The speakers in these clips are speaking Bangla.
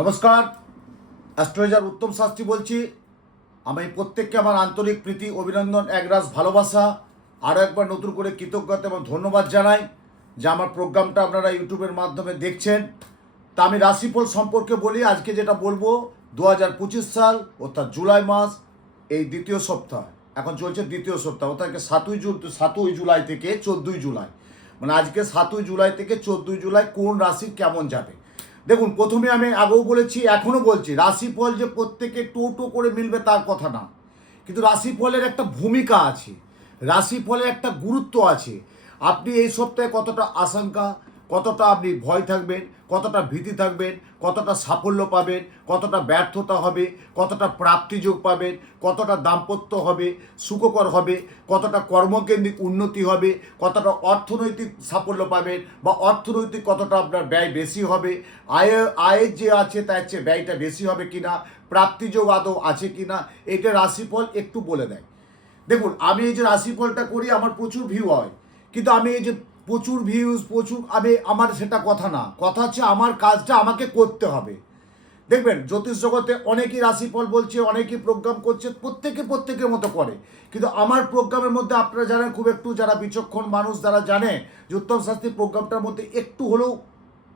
নমস্কার, অ্যাস্ট্রোলজার উত্তম শাস্ত্রী বলছি। আমি প্রত্যেককে আমার আন্তরিক প্রীতি, অভিনন্দন, একরাশ ভালোবাসা, আরও একবার নতুন করে কৃতজ্ঞতা এবং ধন্যবাদ জানাই যে আমার প্রোগ্রামটা আপনারা ইউটিউবের মাধ্যমে দেখছেন। তা আমি রাশিফল সম্পর্কে বলি, আজকে যেটা বলব দু হাজার পঁচিশ সাল, অর্থাৎ জুলাই মাস, এই দ্বিতীয় সপ্তাহ। এখন চলছে দ্বিতীয় সপ্তাহ, অর্থাৎ সাতই জু সাতই জুলাই থেকে চোদ্দোই জুলাই। মানে আজকে সাতই জুলাই থেকে চোদ্দোই জুলাই কোন রাশি কেমন যাবে? দেখুন, প্রথমে আমি আগেও বলেছি, এখনও বলছি, রাশিফল যে প্রত্যেকে টো টো করে মিলবে তার কথা না। কিন্তু রাশিফলের একটা ভূমিকা আছে, রাশিফলের একটা গুরুত্ব আছে। আপনি এই সপ্তাহে কতটা আশঙ্কা কতটা আপনি ভয় থাকবেন, কতটা ভীতি থাকবেন, কতটা সাফল্য পাবেন, কতটা ব্যর্থতা হবে, কতটা প্রাপ্তিযোগ পাবেন, কতটা দাম্পত্য হবে, সুখকর হবে, কতটা কর্মকেন্দ্রিক উন্নতি হবে, কতটা অর্থনৈতিক সাফল্য পাবেন বা অর্থনৈতিক কতটা আপনার ব্যয় বেশি হবে, আয়, আয়ের যে আছে তার চেয়ে ব্যয়টা বেশি হবে কিনা, প্রাপ্তিযোগ আদৌ আছে কিনা, এটা রাশিফল একটু বলে দেয়। দেখুন, আমি এই যে রাশিফলটা করি, আমার প্রচুর ভিউ হয়, কিন্তু আমি এই যে প্রচুর ভিউজ প্রচুর আমি আমার সেটা কথা না। কথা হচ্ছে আমার কাজটা আমাকে করতে হবে। দেখবেন, জ্যোতিষ জগতে অনেকেই রাশিফল বলছে, অনেকেই প্রোগ্রাম করছে, প্রত্যেকে প্রত্যেকের মতো করে। কিন্তু আমার প্রোগ্রামের মধ্যে আপনারা জানেন, খুব একটু যারা বিচক্ষণ মানুষ যারা জানে যে উত্তম শাস্ত্রী প্রোগ্রামটার মধ্যে একটু হলেও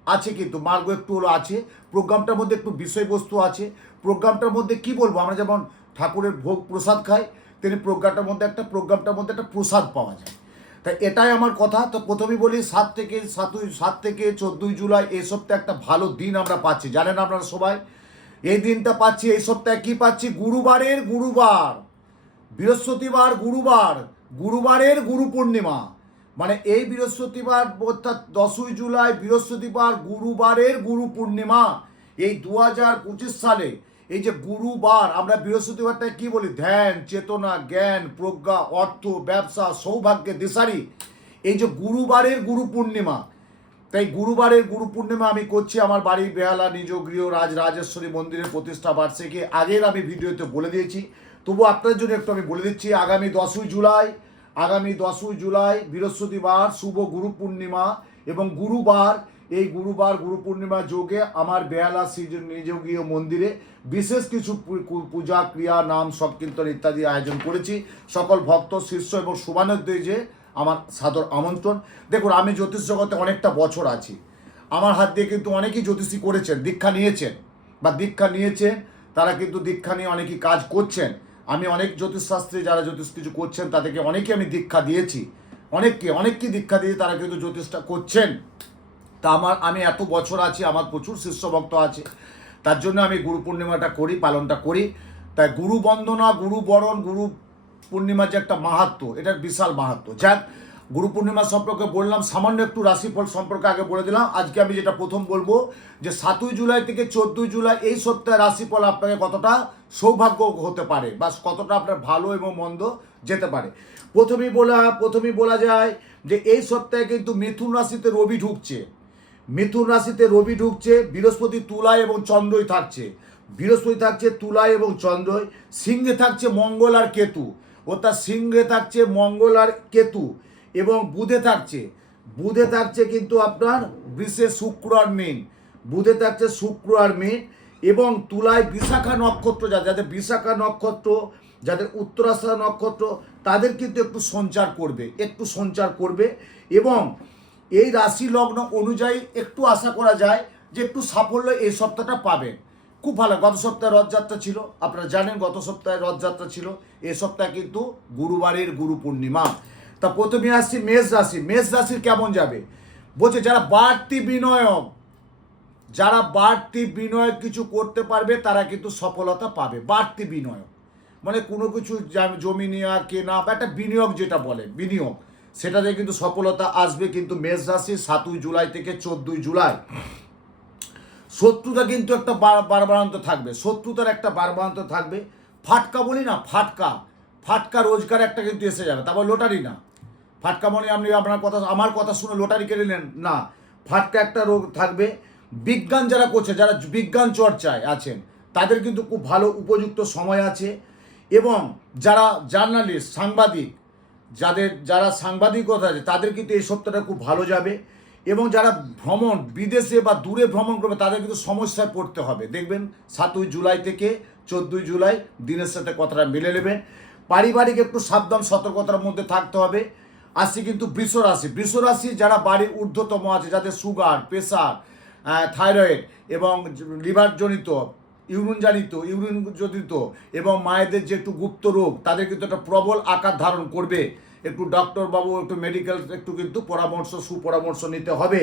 আছে কিন্তু মার্গ একটু হলো আছে। প্রোগ্রামটার মধ্যে একটু বিষয়বস্তু আছে। প্রোগ্রামটার মধ্যে কি বলব, আমরা যেমন ঠাকুরের ভোগ প্রসাদ খাই, তেমনি প্রোগ্রামটার মধ্যে একটা প্রোগ্রামটার মধ্যে একটা প্রসাদ পাওয়া যায়। তাই এটাই আমার কথা। তো প্রথমেই বলি, সাত থেকে সাতই, সাত থেকে চোদ্দোই জুলাই এই সপ্তাহে একটা ভালো দিন আমরা পাচ্ছি। জানেন আপনারা সবাই? এই দিনটা পাচ্ছি, এই সপ্তাহে কি পাচ্ছি? গুরুবারের গুরুবার। বৃহস্পতিবার গুরুবার। গুরুবারের গুরু পূর্ণিমা মানে এই বৃহস্পতিবার অর্থাৎ দশই জুলাই বৃহস্পতিবার গুরুবারের গুরু পূর্ণিমা এই দু হাজার পঁচিশ সালে এই যে গুরুবার, আমরা বৃহস্পতিবারটা কি বলি? ধ্যান, চেতনা, জ্ঞান, প্রজ্ঞা, অর্থ, ব্যবসা, সৌভাগ্যে দিশারি। এই যে গুরুবারের গুরু পূর্ণিমা তাই গুরুবারের গুরু পূর্ণিমা আমি করছি আমার বাড়ি বেহালা, নিজ গৃহ রাজ রাজেশ্বরী মন্দিরের প্রতিষ্ঠা বার্ষিকী। আগের আমি ভিডিওতে বলে দিয়েছি। তবু আপনাদের জন্য একটু আমি বলে দিচ্ছি, আগামী দশই জুলাই, আগামী দশই জুলাই বৃহস্পতিবার শুভ গুরু পূর্ণিমা এবং গুরুবার এই গুরুবার গুরু পূর্ণিমা যোগে আমার বেহালা নিজগীয় মন্দিরে বিশেষ কিছু পূজা, ক্রিয়া, নাম, সংকীর্তন ইত্যাদি আয়োজন করেছি। সকল ভক্ত, শিষ্য এবং শুভানুদ্দয় যে আমার সাদর আমন্ত্রণ। দেখুন, আমি জ্যোতিষ জগতে অনেকটা বছর আছি। আমার হাত দিয়ে কিন্তু অনেকেই জ্যোতিষী করেছেন, দীক্ষা নিয়েছেন বা দীক্ষা নিয়েছেন, তারা কিন্তু দীক্ষা নিয়ে অনেকেই কাজ করছেন। আমি অনেক জ্যোতিষশাস্ত্রে যারা জ্যোতিষ কিছু করছেন, তাদেরকে অনেকে আমি দীক্ষা দিয়েছি। অনেককে অনেককে দীক্ষা দিয়ে তারা কিন্তু জ্যোতিষটা করছেন। তা আমার, আমি এত বছর আছি, আমার প্রচুর শিষ্য ভক্ত আছে। তার জন্য আমি গুরু পূর্ণিমাটা করি, পালনটা করি। তাই গুরু বন্দনা, গুরু বরণ, গুরু পূর্ণিমার যে একটা মাহাত্ম, এটার বিশাল মাহাত্ম। যাক, গুরু পূর্ণিমা সম্পর্কে বললাম, সামান্য একটু রাশিফল সম্পর্কে আগে বলে দিলাম। আজকে আমি যেটা প্রথম বলব, যে সাতই জুলাই থেকে চোদ্দই জুলাই এই সপ্তাহে রাশিফল আপনাকে কতটা সৌভাগ্য হতে পারে, বা কতটা আপনার ভালো এবং মন্দ যেতে পারে। প্রথমেই বলা প্রথমেই বলা যায় যে এই সপ্তাহে কিন্তু মিথুন রাশিতে রবি ঢুকছে। মিথুন রাশিতে রবি ঢুকছে, বৃহস্পতি তুলায় এবং চন্দ্রই থাকছে। বৃহস্পতি থাকছে তুলায় এবং চন্দ্রই, সিংহে থাকছে মঙ্গল আর কেতু। অর্থাৎ সিংহে থাকছে মঙ্গল আর কেতু এবং বুধে থাকছে। বুধে থাকছে কিন্তু আপনার বৃষে শুক্র আর মীন। বুধে থাকছে শুক্র আর মীন এবং তুলায় বিশাখা নক্ষত্র যা যাদের বিশাখা নক্ষত্র, যাদের উত্তরাশা নক্ষত্র, তাদের কিন্তু একটু সঞ্চার করবে, একটু সঞ্চার করবে এবং এই রাশি লগ্ন অনুযায়ী একটু আশা করা যায় যে একটু সাফল্য এই সপ্তাহটা পাবেন। খুব ভালো, গত সপ্তাহে রথযাত্রা ছিল, আপনারা জানেন গত সপ্তাহে রথযাত্রা ছিল, এ সপ্তাহে কিন্তু গুরুবারের গুরু পূর্ণিমা। তা প্রথমে আসছি মেষ রাশি, মেষ রাশির কেমন যাবে? বলছে যারা বাড়তি বিনয়ক যারা বাড়তি বিনয় কিছু করতে পারবে, তারা কিন্তু সফলতা পাবে, বাড়তি বিনয়ক মানে কোনো কিছু জমি নেওয়া, কেনা বা একটা বিনিয়োগ যেটা বলে, বিনিয়োগ। সেটাতে কিন্তু সফলতা আসবে কিন্তু মেষ রাশি সাতই জুলাই থেকে চোদ্দই জুলাই। শত্রুতা কিন্তু একটা বারবারান্ত থাকবে। শত্রুতার একটা বারবারান্ত থাকবে। ফাটকা বলি না, ফাটকা। ফাটকা রোজগার একটা কিন্তু এসে যাবে, তারপর লোটারি না। ফাটকা মানে আপনি আপনার কথা আমার কথা শুনে লোটারি কেড়ে নেন, না। ফাটকা একটা রোগ থাকবে। বিজ্ঞান যারা করছে, যারা বিজ্ঞান চর্চায় আছেন, তাদের কিন্তু খুব ভালো উপযুক্ত সময় আছে। এবং যারা জার্নালিস্ট, সাংবাদিক যাদের, যারা সাংবাদিকতা আছে, তাদের কিন্তু এই সপ্তাহটা খুব ভালো যাবে। এবং যারা ভ্রমণ, বিদেশে বা দূরে ভ্রমণ করবে, তাদের কিন্তু সমস্যায় পড়তে হবে। দেখবেন, সাতই জুলাই থেকে চোদ্দই জুলাই দিনের সাথে কথাটা মিলে নেবেন পারিবারিক একটু সাবধান, সতর্কতার মধ্যে থাকতে হবে। আসছি কিন্তু বৃষ রাশি। বৃষ রাশি যারা বাড়ির ঊর্ধ্বতম আছে, যাদের সুগার প্রেশার থাইরয়েড এবং লিভার জনিত ইউরিন জানিত ইউরিন জনিত এবং মায়েদের যে একটু গুপ্ত রোগ, তাদের কিন্তু একটা প্রবল আকার ধারণ করবে। একটু ডক্টর বাবু, একটু মেডিকেল একটু কিন্তু পরামর্শ, সুপরামর্শ নিতে হবে।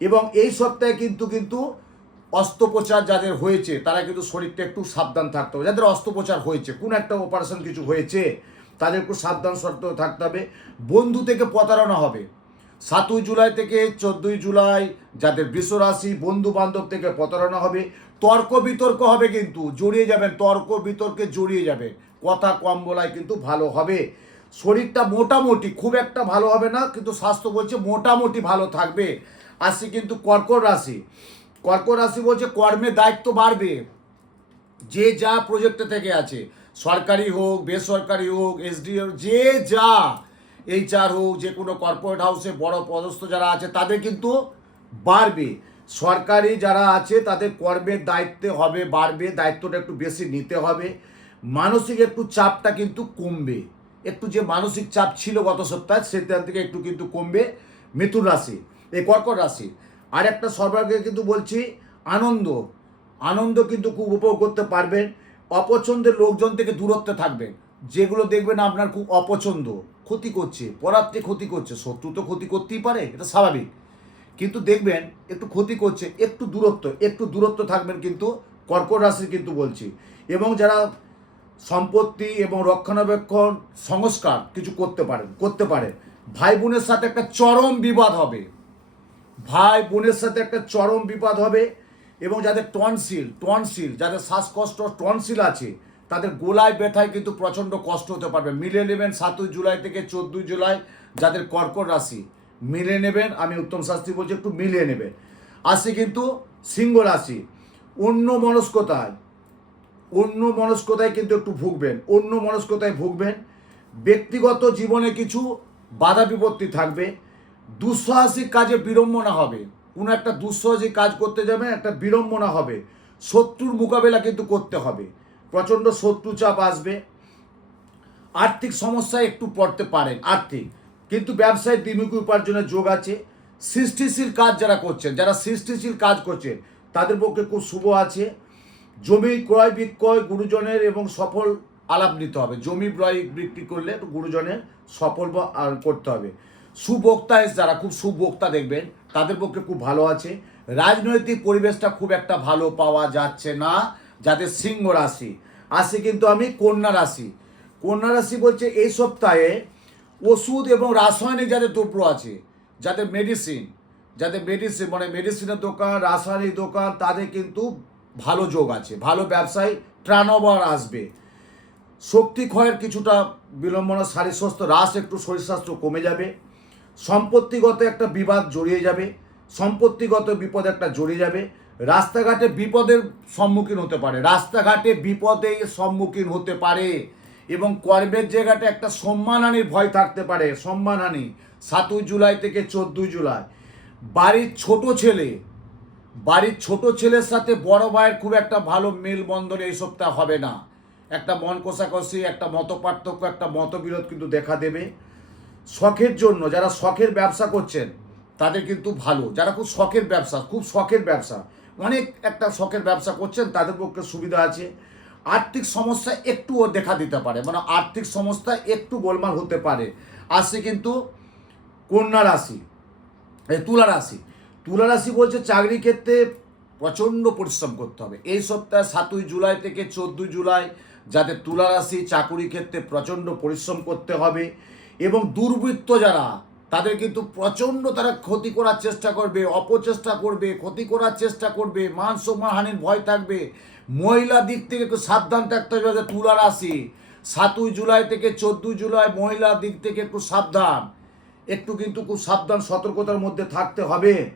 এবং এই সপ্তাহে কিন্তু কিন্তু অস্ত্রোপচার যাদের হয়েছে, তারা কিন্তু শরীরটা একটু সাবধান থাকতে হবে। যাদের অস্ত্রোপচার হয়েছে, কোন একটা অপারেশন কিছু হয়েছে, তাদের একটু সাবধান সত্ত্বেও থাকতে হবে। বন্ধু থেকে প্রতারণা হবে। সাতই জুলাই থেকে চোদ্দোই জুলাই যাদের বৃষ রাশি বন্ধু বান্ধব থেকে প্রতারণা হবে। তর্ক বিতর্ক হবে কিন্তু, জড়িয়ে যাবেন, তর্ক বিতর্কে জড়িয়ে যাবে কথা কম বলায় কিন্তু ভালো হবে। শরীরটা মোটামুটি, খুব একটা ভালো হবে না, কিন্তু স্বাস্থ্য বলছে মোটামুটি ভালো থাকবে। আসি কিন্তু কর্কট রাশি। কর্কট রাশি বলছে কর্মে দায়িত্ব বাড়বে। যে যা প্রজেক্টে থেকে আছে, সরকারি হোক, বেসরকারি হোক এসডিও যে যা এইচআর হোক, যে কোনো কর্পোরেট হাউসে বড় পদস্থ যারা আছে, তাদের কিন্তু বাড়বে। সরকারি যারা আছে, তাদের কর্মের দায়িত্বে হবে, বাড়বে, দায়িত্বটা একটু বেশি নিতে হবে। মানসিক একটু চাপটা কিন্তু কমবে। একটু যে মানসিক চাপ ছিল গত সপ্তাহে, সেখান থেকে একটু কিন্তু কমবে মিথুন রাশি, এই কর্কট রাশি। আর একটা সর্বাগ্রে কিন্তু বলছি, আনন্দ। আনন্দ কিন্তু খুব উপভোগ করতে পারবেন। অপছন্দের লোকজন থেকে দূরত্বে থাকবেন। যেগুলো দেখবেন আপনার খুব অপছন্দ, ক্ষতি করছে পরাত্রে ক্ষতি করছে শত্রু তো ক্ষতি করতেই পারে, এটা স্বাভাবিক। কিন্তু দেখবেন একটু ক্ষতি করছে, একটু দূরত্ব একটু দূরত্ব থাকবেন কিন্তু কর্কট রাশির কিন্তু বলছি। এবং যারা সম্পত্তি এবং রক্ষণাবেক্ষণ সংস্কার কিছু করতে পারেন করতে পারেন, ভাই বোনের সাথে একটা চরম বিবাদ হবে। ভাই বোনের সাথে একটা চরম বিপদ হবে এবং যাদের টনসিল টনসিল যাদের শ্বাসকষ্ট টনসিল আছে, তাদের গোলায় ব্যথায় কিন্তু প্রচণ্ড কষ্ট হতে পারবে। মিলে নেবেন সাতই জুলাই থেকে চোদ্দই জুলাই যাদের কর্কট রাশি মিলে নেবেন, আমি উত্তম শাস্ত্রী বলছি, একটু মিলিয়ে নেবেন। আসি কিন্তু সিংহ রাশি, অন্য মনস্কতায় অন্য মনস্কতায় কিন্তু একটু ভুগবেন, অন্য মনস্কতায় ভুগবেন। ব্যক্তিগত জীবনে কিছু বাধা বিপত্তি থাকবে, দুঃসাহসিক কাজে বিড়ম্বনা হবে। কোনো একটা দুঃসাহসিক কাজ করতে যাবেন, একটা বিড়ম্বনা হবে। শত্রুর মোকাবেলা কিন্তু করতে হবে। প্রচণ্ড শত্রু চাপ আসবে। আর্থিক সমস্যায় একটু পড়তে পারেন, আর্থিক। কিন্তু ব্যবসায় দ্বিমুখী উপার্জনের যোগ আছে। সৃষ্টিশীল কাজ যারা করছেন, যারা সৃষ্টিশীল কাজ করছেন, তাদের পক্ষে খুব শুভ আছে। জমি ক্রয়, বিক্রয়, গুরুজনের এবং সফল আলাপ নিতে হবে। জমি ক্রয়, বিক্রি করলে গুরুজনের সফল করতে হবে। সুবক্তা যারা, খুব সুবক্তা দেখবেন, তাদের পক্ষে খুব ভালো আছে। রাজনৈতিক পরিবেশটা খুব একটা ভালো পাওয়া যাচ্ছে না যাদের সিংহ রাশি। আসি কিন্তু আমি কন্যা রাশি। কন্যা রাশি বলছে, এই সপ্তাহে ওষুধ এবং রাসায়নিক যাদের দ্রব্য আছে, যাদের মেডিসিন যাদের মেডিসিন মানে মেডিসিনের দোকান, রাসায়নিক দোকান, তাদের কিন্তু ভালো যোগ আছে, ভালো ব্যবসায় ট্রানওভার আসবে। শক্তি ক্ষয়ের কিছুটা বিলম্বনা শারীর স্বাস্থ্য, হ্রাস একটু শরীর স্বাস্থ্য কমে যাবে, সম্পত্তিগত একটা বিবাদ জড়িয়ে যাবে, সম্পত্তিগত বিপদ একটা জড়িয়ে যাবে, রাস্তাঘাটে বিপদের সম্মুখীন হতে পারে, রাস্তাঘাটে বিপদে সম্মুখীন হতে পারে। এবং কর্মের জায়গাটা একটা সম্মানহানির ভয় থাকতে পারে, সম্মানহানি, সাতই জুলাই থেকে চোদ্দই জুলাই। বাড়ির ছোট ছেলে, বাড়ির ছোট ছেলের সাথে বড় ভাইয়ের খুব একটা ভালো মেলবন্ধন এই সপ্তাহ হবে না। একটা মন কষাকষি, একটা মত পার্থক্য একটা মতবিরোধ কিন্তু দেখা দেবে। শখের জন্য, যারা শখের ব্যবসা করছেন, তাদের কিন্তু ভালো। যারা খুব শখের ব্যবসা, খুব শখের ব্যবসা, অনেক একটা শখের ব্যবসা করছেন, তাদের পক্ষে সুবিধা আছে। আর্থিক সমস্যা একটুও দেখা দিতে পারে মানে আর্থিক সমস্যা একটু গোলমাল হতে পারে। আসছে কিন্তু কন্যা রাশি তুলা রাশি। তুলা রাশি বলছে চাকরি ক্ষেত্রে প্রচণ্ড পরিশ্রম করতে হবে। এই সপ্তাহে সাতই জুলাই থেকে চোদ্দই জুলাই যাতে তুলা রাশি চাকুরি ক্ষেত্রে প্রচণ্ড পরিশ্রম করতে হবে এবং দুর্বৃত্ত যারা, তাদের কিন্তু প্রচণ্ড তারা ক্ষতি করার চেষ্টা করবে, অপচেষ্টা করবে, ক্ষতি করার চেষ্টা করবে, মান সম্মানহানির ভয় থাকবে। মহিলা দিক থেকে একটু সাবধান থাকতে হবে তুলা রাশি। সাতই জুলাই থেকে চোদ্দই জুলাই মহিলা দিক থেকে একটু সাবধান। একটু কিন্তু খুব সাবধান, সতর্কতার মধ্যে থাকতে হবে।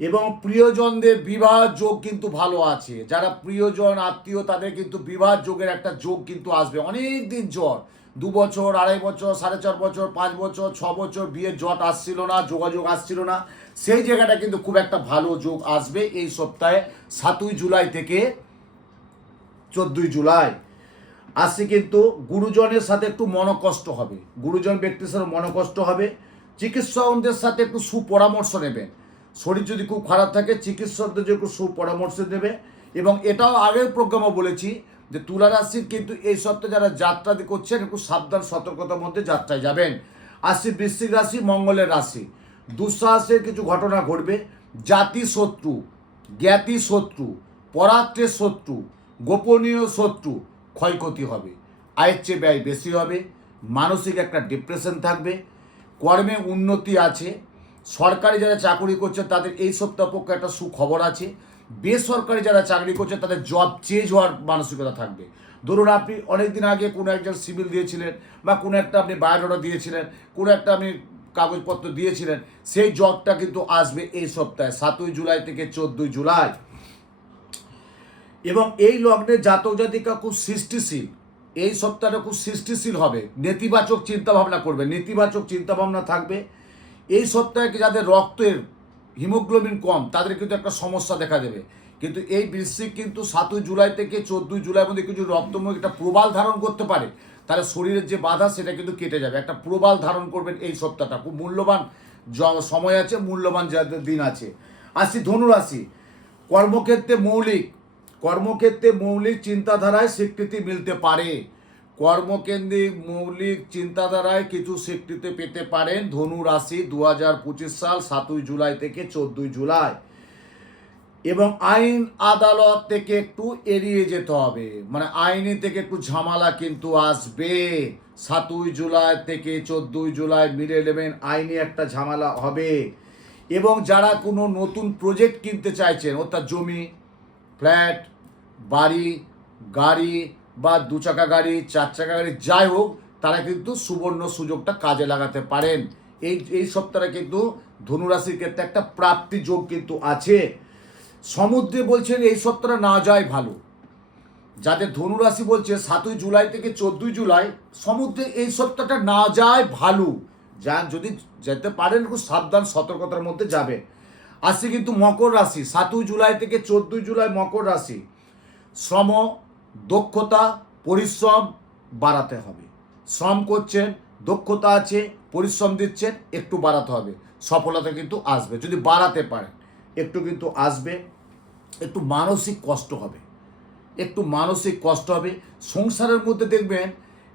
এবং প্রিয়জনদের বিবাহ যোগ কিন্তু ভালো আছে। যারা প্রিয়জন, আত্মীয়, তাদের কিন্তু বিবাহ যোগের একটা যোগ কিন্তু আসবে। অনেক দিন জ্বর। দু বছর, আড়াই বছর, সাড়ে চার বছর, পাঁচ বছর, ছ বছর বিয়ের জট আসছিল না, যোগাযোগ আসছিল না। সেই জায়গাটা কিন্তু খুব একটা ভালো যোগ আসবে এই সপ্তাহে, সাতই জুলাই থেকে। চোদ্দই জুলাই। আসছে কিন্তু গুরুজনের সাথে একটু মনকষ্ট হবে। গুরুজন ব্যক্তির সাথে মনকষ্ট হবে। চিকিৎসকদের সাথে একটু সুপরামর্শ নেবেন। শরীর যদি খুব খারাপ থাকে, চিকিৎসকদের যে একটু সুপরামর্শ দেবে এবং এটাও আগের প্রোগ্রামও বলেছি যে তুলা রাশির কিন্তু এই সপ্তাহে যারা যাত্রা করছেন, একটু সাবধান, সতর্কতার মধ্যে যাত্রায় যাবেন। আসছে বৃশ্চিক রাশি, মঙ্গলের রাশি। দুঃসাহসের কিছু ঘটনা ঘটবে। জাতি শত্রু জ্ঞাতি শত্রু পরাত্রের শত্রু গোপনীয় শত্রু ক্ষয়ক্ষতি হবে। আয়ের চেয়ে ব্যয় বেশি হবে, মানসিক একটা ডিপ্রেশন থাকবে, কর্মে উন্নতি আছে, সরকারি যারা চাকরি করছে তাদের এই সপ্তাহ পক্ষে একটা সুখবর আছে, বেসরকারি যারা চাকরি করছে তাদের জব চেঞ্জ হওয়ার মানসিকতা থাকবে। ধরুন আপনি অনেকদিন আগে কোনো একজন সিভিল দিয়েছিলেন বা কোনো একটা আপনি বায়োডাটা দিয়েছিলেন, কোনো একটা আপনি কাগজপত্র দিয়েছিলেন, সেই জবটা কিন্তু আসবে এই সপ্তাহে, সাতই জুলাই থেকে চোদ্দই জুলাই। এবং এই লগ্নে জাতক জাতিকা খুব সৃষ্টিশীল। এই সপ্তাহটা খুব সৃষ্টিশীল হবে। নেতিবাচক চিন্তাভাবনা করবে। নেতিবাচক চিন্তাভাবনা থাকবে। এই সপ্তাহে যাদের রক্তের হিমোগ্লোবিন কম, তাদের কিন্তু একটা সমস্যা দেখা দেবে। কিন্তু এই বৃশ্চিক কিন্তু সাতই জুলাই থেকে চোদ্দই জুলাই মধ্যে কিছু রক্তমুখ একটা প্রবাল ধারণ করতে পারে। তাহলে শরীরের যে বাধা, সেটা কিন্তু কেটে যাবে। একটা প্রবাল ধারণ করবেন এই সপ্তাহটা। খুব মূল্যবান সময় আছে, মূল্যবান দিন আছে। আসি, ধনুরাশি। কর্মক্ষেত্রে মৌলিক কর্মক্ষেত্রে মৌলিক চিন্তাধারায় স্বীকৃতি মিলতে পারে। কর্মকেন্দ্রিক মৌলিক চিন্তাধারায় কিছু স্বীকৃতি পেতে পারেন ধনু রাশি দু পঁচিশ সাল সাতই জুলাই থেকে চোদ্দই জুলাই। এবং আইন আদালত থেকে একটু এড়িয়ে যেতে হবে। মানে আইনি থেকে একটু ঝামেলা কিন্তু আসবে। সাতই জুলাই থেকে চোদ্দই জুলাই মিলে নেবেন আইনি একটা ঝামেলা হবে। এবং যারা কোনো নতুন প্রজেক্ট কিনতে চাইছেন, অর্থাৎ জমি, ফ্ল্যাট বাড়ি, গাড়ি বা দু চাকা গাড়ি, চার চাকা গাড়ি, যাই হোক, তারা কিন্তু সুবর্ণ সুযোগটা কাজে লাগাতে পারেন। এই এই সপ্তাহে কিন্তু ধনুরাশির ক্ষেত্রে একটা প্রাপ্তি যোগ কিন্তু আছে। সমুদ্রে বলছেন, এই সপ্তাহটা না যায় ভালো। যাদের ধনুরাশি বলছে, সাতই জুলাই থেকে চোদ্দই জুলাই, সমুদ্রে এই সপ্তাহটা না যায় ভালো। যা যদি যেতে পারেন, খুব সাবধান, সতর্কতার মধ্যে যাবে আসছে কিন্তু মকর রাশি, সাতই জুলাই থেকে চোদ্দই জুলাই মকর রাশি। শ্রম, দক্ষতা, পরিশ্রম বাড়াতে হবে। শ্রম করছেন, দক্ষতা আছে, পরিশ্রম দিচ্ছেন, একটু বাড়াতে হবে। সফলতা কিন্তু আসবে, যদি বাড়াতে পারেন, একটু কিন্তু আসবে। একটু মানসিক কষ্ট হবে, একটু মানসিক কষ্ট হবে। সংসারের মধ্যে দেখবেন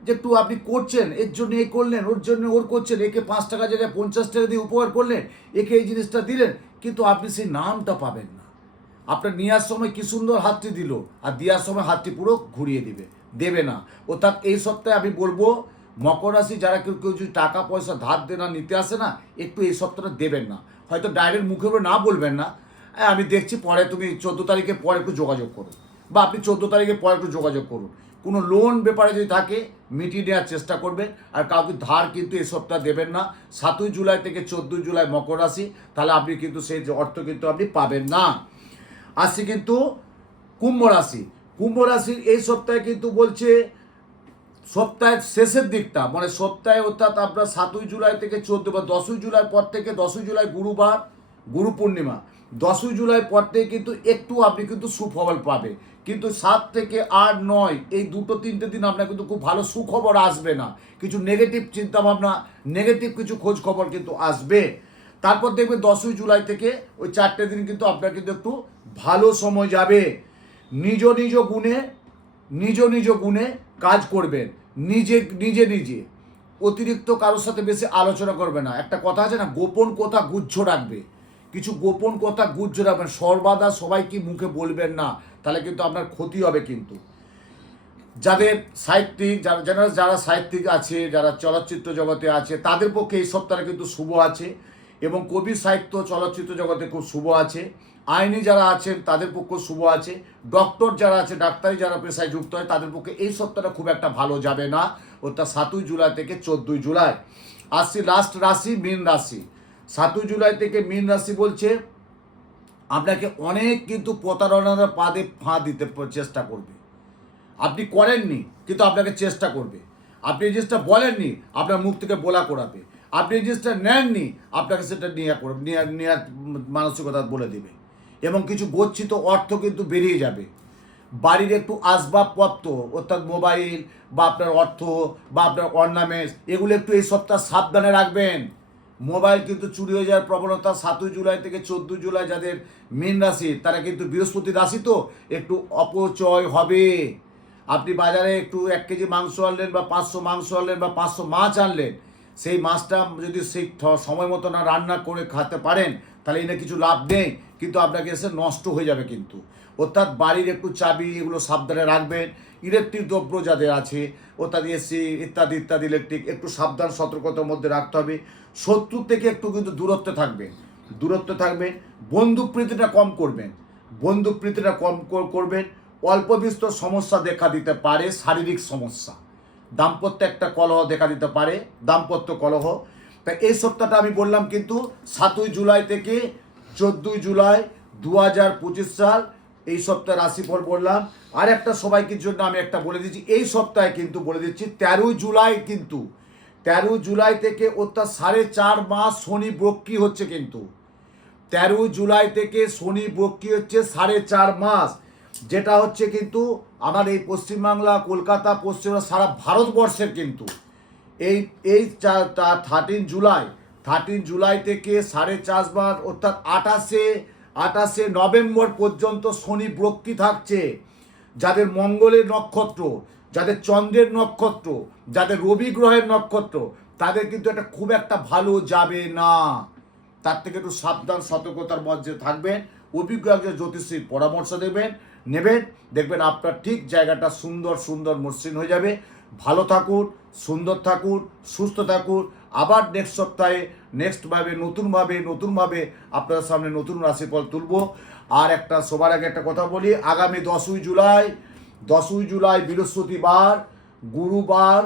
যে একটু আপনি করছেন, এর জন্য এ করলেন, ওর জন্য ওর করছেন, একে পাঁচ টাকা জায়গায় পঞ্চাশ টাকা দিয়ে উপহার করলেন, একে এই জিনিসটা দিলেন, কিন্তু আপনি সেই নামটা পাবেন না। আপনার নেওয়ার সময় কি সুন্দর হাতটি দিল আর দেওয়ার সময় হাতটি পুরো ঘুরিয়ে দিবে। দেবে না। অর্থাৎ এই সপ্তাহে আমি বলব মকর রাশি যারা কেউ কেউ যদি টাকা পয়সা ধার দেনা নিতে আসে না একটু এই সপ্তাহটা দেবেন না। হয়তো ডাইরেক্ট মুখে না বলবেন না। "হ্যাঁ, আমি দেখছি পরে তুমি চোদ্দ তারিখে পরে একটু যোগাযোগ করো। বা আপনি চোদ্দ তারিখে পরে একটু যোগাযোগ করুন। কোনো লোন ব্যাপারে যদি থাকে মিটিয়ে নেওয়ার চেষ্টা করবেন আর কাউকে ধার কিন্তু এই সপ্তাহ দেবেন না। সাতই জুলাই থেকে চোদ্দোই জুলাই মকর রাশি তাহলে আপনি কিন্তু সেই অর্থ কিন্তু আপনি পাবেন না। আসছে কিন্তু কুম্ভ রাশি। কুম্ভ রাশির এই সপ্তাহে কিন্তু বলছে সপ্তাহের শেষের দিকটা মানে সপ্তাহে অর্থাৎ আপনার সাতই জুলাই থেকে চোদ্দ বা দশই জুলাই পর থেকে, দশই জুলাই গুরুবার, গুরু পূর্ণিমা, দশই জুলাই পর থেকে কিন্তু একটু আপনি কিন্তু সুফল পাবে। কিন্তু সাত থেকে আট, নয়, এই দুটো, তিনটে দিন আপনার কিন্তু খুব ভালো সুখবর আসবে না। কিছু নেগেটিভ চিন্তাভাবনা নেগেটিভ কিছু খোঁজ খবর কিন্তু আসবে। তারপর দেখবেন দশই জুলাই থেকে ওই চারটে দিন কিন্তু আপনার কিন্তু একটু ভালো সময় যাবে। নিজ নিজ গুণে, নিজ নিজ গুণে কাজ করবেন। নিজে নিজে নিজে। অতিরিক্ত কারোর সাথে বেশি আলোচনা করবে না। একটা কথা আছে না, গোপন কথা গুচ্ছ রাখবে। কিছু গোপন কথা গুচ্ছ রাখবেন। সর্বদা সবাই কি মুখে বলবেন না, তাহলে কিন্তু আপনার ক্ষতি হবে কিন্তু। যাদের সাহিত্যিক, যারা যারা যারা সাহিত্যিক আছে, যারা চলচ্চিত্র জগতে আছে, তাদের পক্ষে এই সপ্তাহে কিন্তু শুভ আছে এবং কবি সাহিত্য চলচ্চিত্র জগতে খুব শুভ আছে। আইনি যারা আছেন, তাদের পক্ষে শুভ আছে। ডক্টর যারা আছে, ডাক্তারি যারা পেশায় যুক্ত হয়, তাদের পক্ষে এই সপ্তাহটা খুব একটা ভালো যাবে না। অর্থাৎ সাতই জুলাই থেকে চোদ্দই জুলাই। আসছি লাস্ট রাশি, মীন রাশি। সাতই জুলাই থেকে মীন রাশি বলছে, আপনাকে অনেক কিন্তু প্রতারণার পাদে ফাঁ দিতে চেষ্টা করবে। আপনি করেননি, কিন্তু আপনাকে চেষ্টা করবে। আপনি এই জিনিসটা বলেননি, আপনার মুখ থেকে বলা করাবে। আপনি এই জিনিসটা নেননি, আপনাকে সেটা নিয়ে করে নিয়ে নেওয়ার মানসিকতা বলে দেবে। এবং কিছু গচ্ছিত অর্থ কিন্তু বেরিয়ে যাবে। বাড়ির একটু আসবাবপত্র, অর্থাৎ মোবাইল বা আপনার অর্থ বা আপনার অর্নামেন্টস, এগুলো একটু এই সপ্তাহ সাবধানে রাখবেন। মোবাইল কিন্তু চুরি হয়ে যাওয়ার প্রবণতা সাতই জুলাই থেকে চোদ্দোই জুলাই যাদের মীন রাশি, তারা কিন্তু বৃহস্পতি রাশি তো, একটু অপচয় হবে। আপনি বাজারে একটু এক কেজি মাংস আনলেন বা পাঁচশো মাংস আনলেন বা পাঁচশো মাছ আনলেন, সেই মাছটা যদি সেই সময় মতো না রান্না করে খাতে পারেন, তাহলে এনে কিছু লাভ নেই। কিন্তু আপনাকে এসে নষ্ট হয়ে যাবে কিন্তু। অর্থাৎ বাড়ির একটু চাবি এগুলো সাবধানে রাখবেন, ইলেকট্রিক দ্রব্য যাদের আছে, অর্থাৎ এসি ইত্যাদি ইত্যাদি ইলেকট্রিক, একটু সাবধান, সতর্কতার মধ্যে রাখতে হবে। শত্রু থেকে একটু কিন্তু দূরত্বে থাকবেন। দূরত্বে থাকবেন বন্দুক প্রীতিটা কম করবেন। বন্দুক প্রীতিটা কম করবেন, অল্প বিস্তর সমস্যা দেখা দিতে পারে, শারীরিক সমস্যা। দাম্পত্য একটা কলহ দেখা দিতে পারে, দাম্পত্য কলহ। তা এই সপ্তাহটা আমি বললাম কিন্তু সাতই জুলাই থেকে চোদ্দোই জুলাই দু হাজার পঁচিশ সাল এই সপ্তাহে রাশিফল বললাম। আর একটা সবাইকে জন্য আমি একটা বলে দিচ্ছি, এই সপ্তাহে কিন্তু বলে দিচ্ছি, তেরোই জুলাই কিন্তু তেরো জুলাই থেকে অর্থাৎ সাড়ে চার মাস শনি বক্রি হচ্ছে কিন্তু তেরো জুলাই থেকে শনি বক্রি হচ্ছে সাড়ে চার মাস, যেটা হচ্ছে কিন্তু আমার এই পশ্চিমবাংলা, কলকাতা, পশ্চিমবঙ্গ, সারা ভারতবর্ষের কিন্তু, এই এই থার্টিন জুলাই থার্টিন জুলাই থেকে সাড়ে চার মাস অর্থাৎ আঠাশে আঠাশে নভেম্বর পর্যন্ত শনি বক্রি থাকছে। যাদের মঙ্গলের নক্ষত্র, যাদের চন্দ্রের নক্ষত্র, যাদের রবি গ্রহের নক্ষত্র, তাদের কিন্তু এটা খুব একটা ভালো যাবে না। তার থেকে একটু সাবধান, সতর্কতার মধ্যে থাকবেন অভিজ্ঞ একজন জ্যোতিষীর পরামর্শ দেবেন, নেবেন। দেখবেন আপনার ঠিক জায়গাটা সুন্দর সুন্দর মসৃণ হয়ে যাবে। ভালো থাকুন, সুন্দর থাকুন, সুস্থ থাকুন। আবার নেক্সট সপ্তাহে নেক্সটভাবে নতুনভাবে নতুনভাবে আপনাদের সামনে নতুন রাশিফল তুলব। আর একটা, সবার আগে একটা কথা বলি, আগামী দশই জুলাই দশই জুলাই বৃহস্পতিবার, গুরুবার,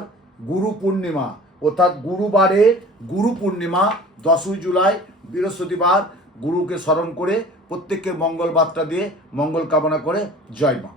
গুরু পূর্ণিমা, অর্থাৎ গুরুবারে গুরু পূর্ণিমা, দশই জুলাই বৃহস্পতিবার, গুরুকে স্মরণ করে প্রত্যেককে মঙ্গল বার্তা দিয়ে মঙ্গল কামনা করে জয় মা।